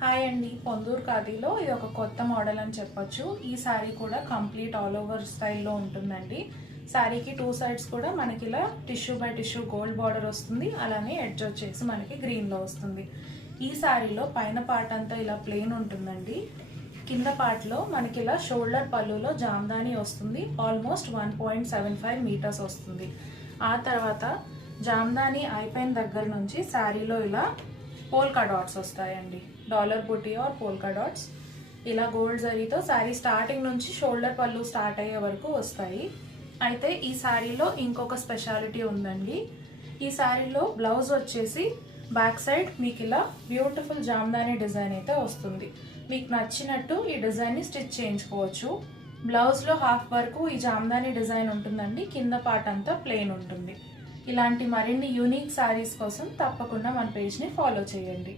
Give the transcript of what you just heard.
Hi అండి, పొందూరు ఖాదీలో ఇది ఒక కొత్త మోడల్ అని చెప్పొచ్చు. ఈ శారీ కూడా కంప్లీట్ ఆల్ ఓవర్ స్టైల్లో ఉంటుందండి. శారీకి 2 సైడ్స్ కూడా మనకి ఇలా tissue by tissue gold border వస్తుంది. అలానే ఎడ్జ్ వచ్చేసి మనకి గ్రీన్లో వస్తుంది. ఈ శారీలో పైన పార్ట్ అంతా ఇలా ప్లెయిన్ ఉంటుందండి. కింద పార్ట్లో మనకి ఇలా షోల్డర్ పళ్ళులో జామ్దాని వస్తుంది. ఆల్మోస్ట్ 1.75 మీటర్స్ వస్తుంది. ఆ తర్వాత జామ్దాని అయిపోయిన దగ్గర నుంచి శారీలో ఇలా పోల్కా డాట్స్ వస్తాయండి. Dollar buti are polka dots ఇలా గోల్డ్ జరీతో శారీ స్టార్టింగ్ నుంచి షోల్డర్ పళ్ళు స్టార్ట్ అయ్యే వరకు వస్తాయి. అయితే ఈ శారీలో ఇంకొక స్పెషాలిటీ ఉందండి. ఈ శారీలో బ్లౌజ్ వచ్చేసి బ్యాక్ సైడ్ మీకు ఇలా బ్యూటిఫుల్ జామ్దాని డిజైన్ అయితే వస్తుంది. మీకు నచ్చినట్టు ఈ డిజైన్ని స్టిచ్ చేయించుకోవచ్చు. బ్లౌజ్లో హాఫ్ వరకు ఈ జామ్దాని డిజైన్ ఉంటుందండి. కింద పార్ట్ అంతా ప్లెయిన్ ఉంటుంది. ఇలాంటి మరిన్ని యూనిక్ శారీస్ కోసం తప్పకుండా మన పేజ్ని ఫాలో చేయండి.